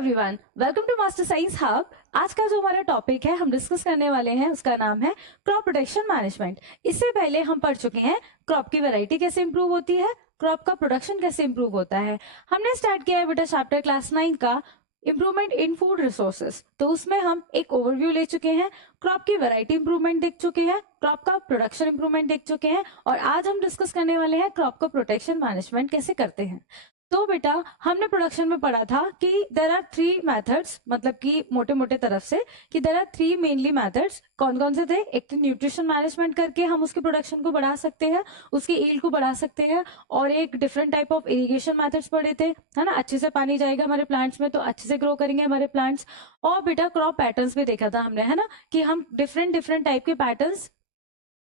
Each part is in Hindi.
Everyone, welcome to Master Science Hub. आज का जो हमारा टॉपिक है हम डिस्कस करने वाले हैं उसका नाम है क्रॉप प्रोटेक्शन मैनेजमेंट। इससे पहले हम पढ़ चुके हैं क्रॉप की वैरायटी कैसे इंप्रूव होती है, क्रॉप का प्रोडक्शन कैसे इंप्रूव होता है। हमने स्टार्ट किया है बेटा चैप्टर क्लास 9 का इंप्रूवमेंट इन फूड रिसोर्सेज। तो उसमें हम एक ओवरव्यू ले चुके हैं, क्रॉप की वैरायटी इंप्रूवमेंट देख चुके हैं, क्रॉप का प्रोडक्शन इंप्रूवमेंट देख चुके हैं और आज हम डिस्कस करने वाले हैं क्रॉप का प्रोटेक्शन मैनेजमेंट कैसे करते हैं। तो बेटा हमने प्रोडक्शन में पढ़ा था कि देयर आर 3 मेथड्स, मतलब कि मोटे मोटे तरफ से कि देयर आर 3 मेनली मेथड्स। कौन कौन से थे? एक तो न्यूट्रिशन मैनेजमेंट करके हम उसके प्रोडक्शन को बढ़ा सकते हैं, उसकी ईल्ड को बढ़ा सकते हैं, और एक different type of irrigation methods पढ़े थे, है ना। अच्छे से पानी जाएगा हमारे प्लांट्स में तो अच्छे से ग्रो करेंगे हमारे प्लांट्स। और बेटा क्रॉप पैटर्न्स भी देखा था हमने, है ना, कि हम डिफरेंट टाइप के पैटर्न्स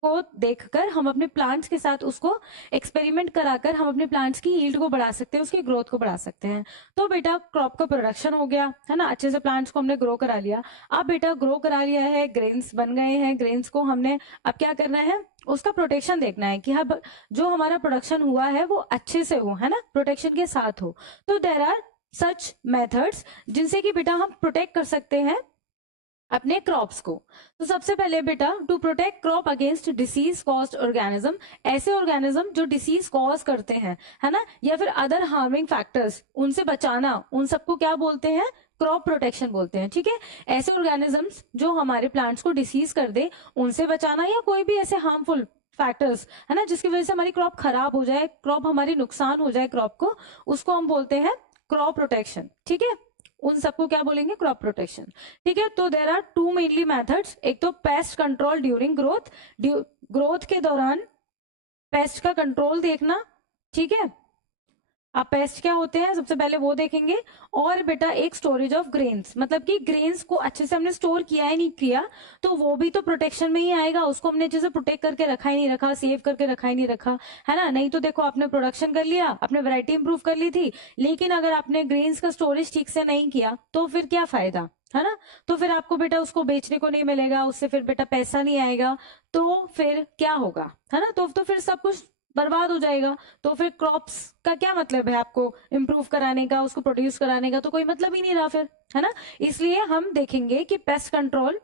को देखकर हम अपने प्लांट्स के साथ उसको एक्सपेरिमेंट कराकर हम अपने प्लांट्स की यील्ड को बढ़ा सकते हैं, उसकी ग्रोथ को बढ़ा सकते हैं। तो बेटा क्रॉप का प्रोडक्शन हो गया, है ना, अच्छे से प्लांट्स को हमने ग्रो करा लिया। अब बेटा ग्रो करा लिया है, ग्रेन्स बन गए हैं, ग्रेन्स को हमने अब क्या करना है, उसका प्रोटेक्शन देखना है कि अब जो हमारा प्रोडक्शन हुआ है वो अच्छे से हो, है ना, प्रोटेक्शन के साथ हो। तो देयर आर सच मेथड्स जिनसे कि बेटा हम प्रोटेक्ट कर सकते हैं अपने क्रॉप्स को। तो सबसे पहले बेटा to protect crop against disease caused organism, ऐसे ऑर्गेनिज्म जो डिसीज कॉज करते हैं, है ना, या फिर अदर हार्मिंग फैक्टर्स, उनसे बचाना, उन सबको क्या बोलते हैं? क्रॉप प्रोटेक्शन बोलते हैं। ठीक है, ऐसे ऑर्गेनिजम्स जो हमारे प्लांट्स को डिसीज कर दे उनसे बचाना, या कोई भी ऐसे हार्मफुल फैक्टर्स, है ना, जिसकी वजह से हमारी क्रॉप खराब हो जाए, क्रॉप हमारी नुकसान हो जाए क्रॉप को, उसको हम बोलते हैं क्रॉप प्रोटेक्शन। ठीक है, उन सबको क्या बोलेंगे? Crop protection. ठीक है, तो देयर आर 2 मेनली मेथड्स। एक तो pest control during growth, growth के दौरान पेस्ट का कंट्रोल देखना। ठीक है, अब पेस्ट क्या होते हैं सबसे पहले वो देखेंगे। और बेटा एक स्टोरेज ऑफ ग्रेन्स, मतलब कि ग्रेन्स को अच्छे से हमने स्टोर किया है नहीं किया तो वो भी तो प्रोटेक्शन में ही आएगा। उसको हमने अच्छे से प्रोटेक्ट करके रखा ही नहीं रखा, सेव करके रखा ही नहीं रखा, है ना। नहीं तो देखो आपने प्रोडक्शन कर लिया, आपने वैरायटी इंप्रूव कर ली थी, लेकिन अगर आपने ग्रेन्स का स्टोरेज ठीक से नहीं किया तो फिर क्या फायदा, है ना। तो फिर आपको बेटा उसको बेचने को नहीं मिलेगा, उससे फिर बेटा पैसा नहीं आएगा, तो फिर क्या होगा, है ना। तो फिर सब कुछ बर्बाद हो जाएगा। तो फिर क्रॉप्स का क्या मतलब है? आपको इंप्रूव कराने का, उसको प्रोड्यूस कराने का तो कोई मतलब ही नहीं रहा फिर, है ना। इसलिए हम देखेंगे कि पेस्ट कंट्रोल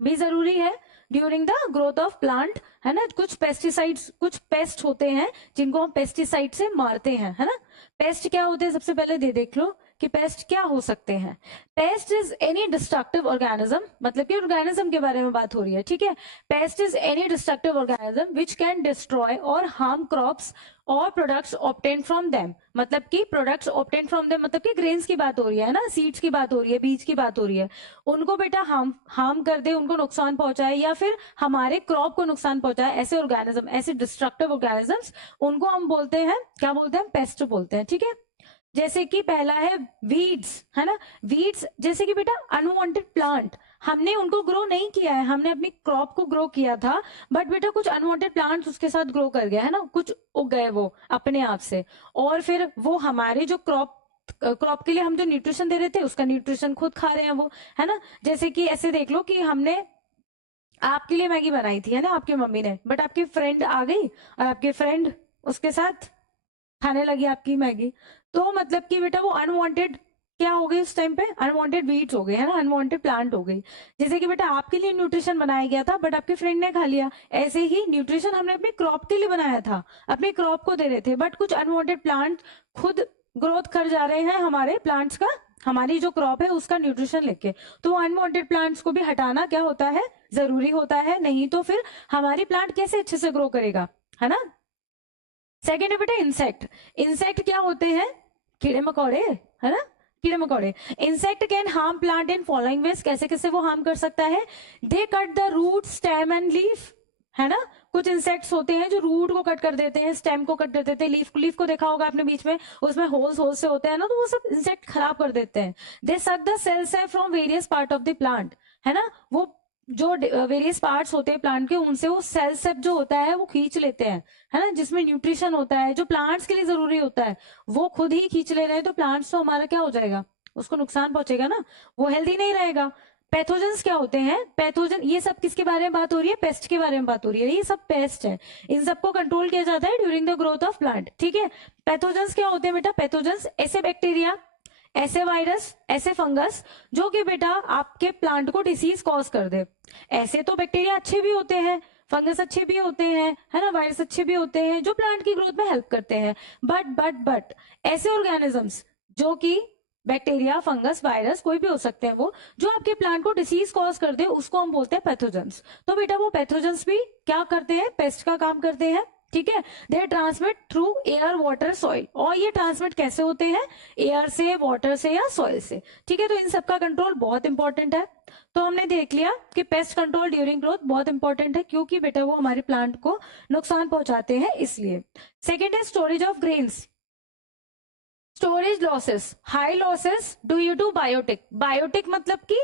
भी जरूरी है during the growth of plant, है ना। कुछ पेस्टिसाइड्स, कुछ पेस्ट होते हैं जिनको हम पेस्टिसाइड से मारते हैं, है ना। पेस्ट क्या होते हैं सबसे पहले देख लो कि पेस्ट क्या हो सकते हैं। Paste is any destructive organism, मतलब कि ऑर्गेनिज्म के बारे में बात हो रही है। ठीक है, paste is any destructive organism which can destroy और हार्म क्रॉप्स और प्रोडक्ट्स ऑब्टेन फ्रॉम देम, मतलब कि प्रोडक्ट्स ऑब्टेन फ्रॉम देम मतलब कि ग्रेन्स की बात हो रही है ना, सीड्स की बात हो रही है, बीज की बात हो रही है, उनको बेटा हार्म कर दे, उनको नुकसान पहुंचाए या फिर हमारे क्रॉप को नुकसान पहुंचाए, ऐसे ऑर्गेनिज्म, ऐसे डिस्ट्रक्टिव ऑर्गेनिजम्स, उनको हम बोलते हैं, क्या बोलते हैं? पेस्ट बोलते हैं। ठीक है, जैसे कि पहला है वीड्स, है ना। वीड्स जैसे कि बेटा अनवांटेड प्लांट, हमने उनको ग्रो नहीं किया है, हमने अपनी क्रॉप को ग्रो किया था, बट बेटा कुछ अनवांटेड प्लांट्स उसके साथ ग्रो कर गया, है ना, कुछ उग गए वो अपने आप से, और फिर वो हमारे जो क्रॉप के लिए हम जो न्यूट्रिशन दे रहे थे उसका न्यूट्रिशन खुद खा रहे हैं वो, है ना। जैसे कि ऐसे देख लो कि हमने आपके लिए मैगी बनाई थी, है ना, आपकी मम्मी ने, बट आपकी फ्रेंड आ गई और आपकी फ्रेंड उसके साथ खाने लगी आपकी मैगी, तो मतलब कि बेटा वो अनवांटेड क्या हो गई उस टाइम पे? अनवांटेड वीड्स हो गए, है ना, अनवांटेड प्लांट हो गई। जैसे कि बेटा आपके लिए न्यूट्रिशन बनाया गया था बट आपके फ्रेंड ने खा लिया, ऐसे ही न्यूट्रिशन हमने अपनी क्रॉप के लिए बनाया था, अपनी क्रॉप को दे रहे थे, बट कुछ अनवांटेड प्लांट खुद ग्रोथ कर जा रहे हैं हमारे प्लांट्स का, हमारी जो क्रॉप है उसका न्यूट्रिशन लेके। तो अनवांटेड प्लांट्स को भी हटाना क्या होता है? जरूरी होता है, नहीं तो फिर हमारी प्लांट कैसे अच्छे से ग्रो करेगा, है ना। सेकेंड है बेटा इंसेक्ट। इंसेक्ट क्या होते हैं? कीड़े मकोड़े, है ना, कीड़े मकोड़े। Insect can harm plant in following ways, कैसे कैसे वो हार्म कर सकता है? They cut the root, stem and leaf, है ना। कुछ इंसेक्ट्स होते हैं जो रूट को कट कर देते हैं, स्टेम को कट कर देते हैं, लीफ को देखा होगा आपने बीच में, उसमें होल्स से होते हैं ना, तो वो सब इंसेक्ट खराब कर देते हैं। They suck the cells from various part of the plant, है ना, वो जो वेरियस पार्ट्स होते हैं प्लांट के, उनसे वो सेल सेप जो होता है वो खींच लेते हैं, है ना, जिसमें न्यूट्रिशन होता है जो प्लांट्स के लिए जरूरी होता है, वो खुद ही खींच ले रहे हैं, तो प्लांट्स तो हमारा क्या हो जाएगा? उसको नुकसान पहुंचेगा ना, वो हेल्दी नहीं रहेगा। पैथोजेंस क्या होते हैं? पैथोजन, ये सब किसके बारे में बात हो रही है? पेस्ट के बारे में बात हो रही है, ये सब पेस्ट है, इन सबको कंट्रोल किया जाता है during the growth of plant. ठीक है, पैथोजेंस क्या होते हैं बेटा? पैथोजेंस ऐसे बैक्टीरिया, ऐसे वायरस, ऐसे फंगस जो कि बेटा आपके प्लांट को डिसीज कॉज कर दे। ऐसे तो बैक्टीरिया अच्छे भी होते हैं, फंगस अच्छे भी होते हैं, है ना, वायरस अच्छे भी होते हैं जो प्लांट की ग्रोथ में हेल्प करते हैं। बट ऐसे ऑर्गेनिजम्स जो कि बैक्टीरिया, फंगस, वायरस कोई भी हो सकते हैं, वो जो आपके प्लांट को डिसीज कॉज कर दे उसको हम बोलते हैं पैथोजेंस। तो बेटा वो पैथोजेंस भी क्या करते हैं, पेस्ट का काम करते हैं। ठीक है, they transmit through air, water, soil. और ये ट्रांसमिट कैसे होते हैं, एयर से, वाटर से या सॉइल से। ठीक है, तो इन सबका कंट्रोल बहुत इंपॉर्टेंट है। तो हमने देख लिया कि पेस्ट कंट्रोल ड्यूरिंग ग्रोथ बहुत इंपॉर्टेंट है, क्योंकि बेटा वो हमारे प्लांट को नुकसान पहुंचाते हैं इसलिए। सेकेंड है storage of grains. Storage losses, high losses due to biotic. Biotic मतलब कि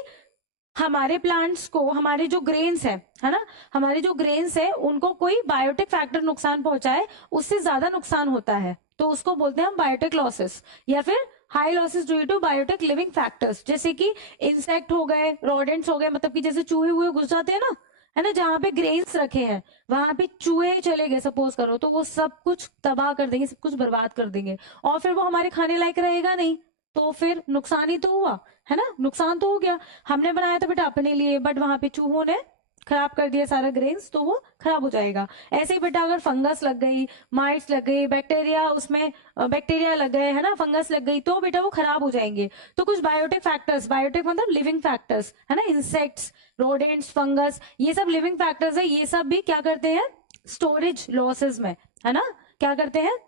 हमारे प्लांट्स को, हमारे जो ग्रेन्स है ना, हमारे जो ग्रेन्स है उनको कोई बायोटिक फैक्टर नुकसान पहुंचाए, उससे ज्यादा नुकसान होता है तो उसको बोलते हैं हम बायोटिक लॉसेस। या फिर high losses due to biotic living factors, जैसे कि इंसेक्ट हो गए, रोडेंट्स हो गए, मतलब कि जैसे चूहे हुए घुस जाते हैं ना, है ना, जहां पे ग्रेन्स रखे हैं वहां पे चूहे चले गए सपोज करो, तो वो सब कुछ तबाह कर देंगे, सब कुछ बर्बाद कर देंगे, और फिर वो हमारे खाने लायक रहेगा नहीं, तो फिर नुकसान ही तो हुआ, है ना, नुकसान तो हो गया। हमने बनाया था बेटा अपने लिए, बट वहां पे चूहों ने खराब कर दिया सारा ग्रेन्स, तो वो खराब हो जाएगा। ऐसे ही बेटा अगर फंगस लग गई, माइट्स लग गई, बैक्टीरिया, उसमें बैक्टीरिया लग गए, है ना, फंगस लग गई, तो बेटा वो खराब हो जाएंगे। तो कुछ बायोटिक फैक्टर्स, बायोटिक मतलब लिविंग फैक्टर्स, है ना, इंसेक्ट्स, रोडेंट्स, फंगस, ये सब लिविंग फैक्टर्स है, ये सब भी क्या करते हैं, स्टोरेज लॉसेस में, है ना, क्या करते हैं,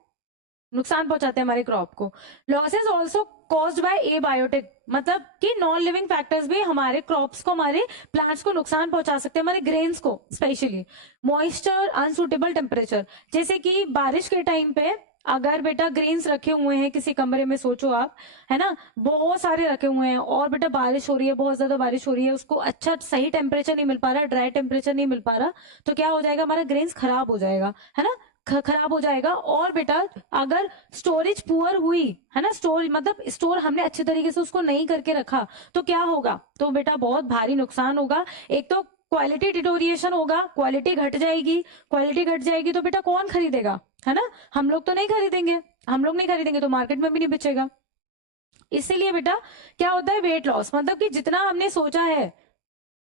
नुकसान पहुंचाते हैं हमारे क्रॉप को। Losses also caused by abiotic, मतलब कि नॉन लिविंग फैक्टर्स भी हमारे क्रॉप्स को, हमारे प्लांट्स को नुकसान पहुंचा सकते हैं, हमारे ग्रेन्स को स्पेशली। मॉइस्चर, अनसुटेबल टेम्परेचर, जैसे कि बारिश के टाइम पे अगर बेटा ग्रेन्स रखे हुए हैं किसी कमरे में, सोचो आप, है ना, बहुत सारे रखे हुए हैं, और बेटा बारिश हो रही है, बहुत ज्यादा बारिश हो रही है, उसको अच्छा सही टेम्परेचर नहीं मिल पा रहा, ड्राई टेम्परेचर नहीं मिल पा रहा, तो क्या हो जाएगा, हमारा ग्रेन्स खराब हो जाएगा, है ना, खराब हो जाएगा। और बेटा अगर स्टोरेज पुअर हुई, है ना, स्टोर मतलब स्टोर हमने अच्छे तरीके से उसको नहीं करके रखा, तो क्या होगा, तो बेटा बहुत भारी नुकसान होगा। एक तो क्वालिटी डिटोरिएशन होगा, क्वालिटी घट जाएगी, क्वालिटी घट जाएगी तो बेटा कौन खरीदेगा, है ना, हम लोग तो नहीं खरीदेंगे, हम लोग नहीं खरीदेंगे तो मार्केट में भी नहीं बेचेगा। इसीलिए बेटा क्या होता है, वेट लॉस, मतलब कि जितना हमने सोचा है,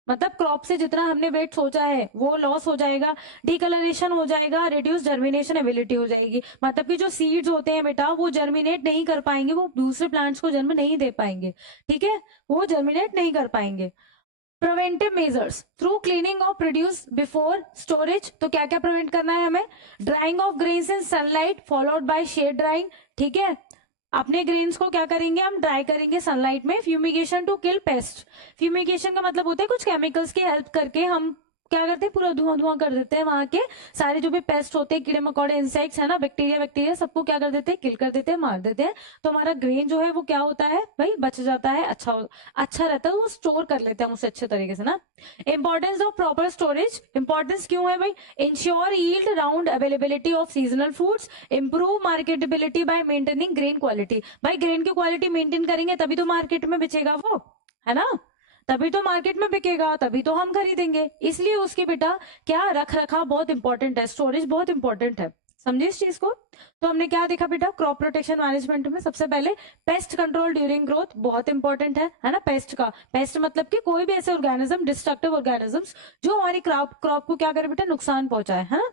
मतलब क्रॉप से जितना हमने वेट सोचा है वो लॉस हो जाएगा, डिकलरेशन हो जाएगा, रिड्यूस जर्मिनेशन एबिलिटी हो जाएगी, मतलब कि जो सीड्स होते हैं बेटा वो जर्मिनेट नहीं कर पाएंगे, वो दूसरे प्लांट्स को जन्म नहीं दे पाएंगे। ठीक है, वो जर्मिनेट नहीं कर पाएंगे। Preventive measures through cleaning of produce before storage, तो क्या क्या प्रिवेंट करना है हमें, drying of grains in sunlight followed by shade drying. ठीक है, अपने ग्रेन्स को क्या करेंगे, हम ड्राई करेंगे सनलाइट में। Fumigation to kill pest, fumigation का मतलब होता है कुछ केमिकल्स की हेल्प करके हम क्या करते हैं, पूरा धुआं धुआं कर देते हैं, वहां के सारे जो भी पेस्ट होते हैं, कीड़े मकोड़े, इंसेक्ट्स, है ना, बैक्टीरिया, सबको क्या कर देते हैं, किल कर देते हैं, मार देते हैं। तो हमारा ग्रेन जो है वो क्या होता है भाई, बच जाता है, अच्छा रहता है, वो स्टोर कर लेते हैं उसे अच्छे तरीके से ना। Importance of proper storage, importance क्यों है भाई, ensure yield round availability of seasonal foods, improve marketability bye maintaining grain quality. भाई ग्रेन की क्वालिटी मेंटेन करेंगे तभी तो मार्केट में बेचेगा वो, है ना, तभी तो मार्केट में बिकेगा, तभी तो हम खरीदेंगे। इसलिए उसके बेटा क्या रख रखाव बहुत इंपॉर्टेंट है, स्टोरेज बहुत इंपॉर्टेंट है, समझे इस चीज को। तो हमने क्या देखा बेटा, क्रॉप प्रोटेक्शन मैनेजमेंट में सबसे पहले पेस्ट कंट्रोल ड्यूरिंग ग्रोथ बहुत इंपॉर्टेंट है ना, पेस्ट का, पेस्ट मतलब कि कोई भी ऐसे ऑर्गेनिज्म, डिस्ट्रक्टिव ऑर्गेनिजम्स जो हमारी क्रॉप को क्या करे बेटा, नुकसान पहुंचाए, है ना,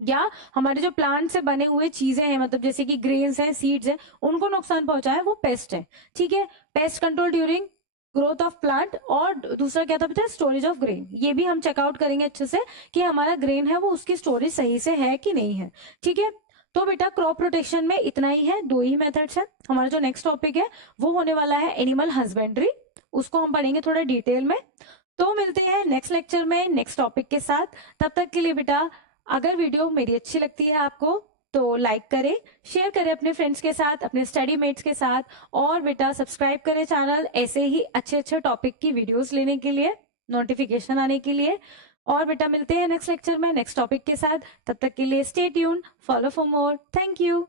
या हमारे जो प्लांट से बने हुए चीजें हैं, मतलब जैसे कि ग्रेन्स हैं, सीड्स हैं, उनको नुकसान पहुंचाए, वो पेस्ट है। ठीक है, pest control during growth of plant, और दूसरा क्या था बेटा, स्टोरेज ऑफ ग्रेन। ये भी हम चेकआउट करेंगे अच्छे से कि हमारा ग्रेन है वो उसकी स्टोरेज सही से है कि नहीं है। ठीक है, तो बेटा क्रॉप प्रोटेक्शन में इतना ही है, 2 ही मेथड्स है। हमारा जो नेक्स्ट टॉपिक है वो होने वाला है एनिमल हस्बेंड्री, उसको हम पढ़ेंगे थोड़ा डिटेल में। तो मिलते हैं नेक्स्ट लेक्चर में नेक्स्ट टॉपिक के साथ। तब तक के लिए बेटा अगर वीडियो मेरी अच्छी लगती है आपको तो लाइक करें, शेयर करें अपने फ्रेंड्स के साथ, अपने स्टडी मेट्स के साथ, और बेटा सब्सक्राइब करें चैनल ऐसे ही अच्छे टॉपिक की वीडियोस लेने के लिए, नोटिफिकेशन आने के लिए। और बेटा मिलते हैं नेक्स्ट लेक्चर में नेक्स्ट टॉपिक के साथ, तब तक के लिए stay tuned, follow for more, thank you.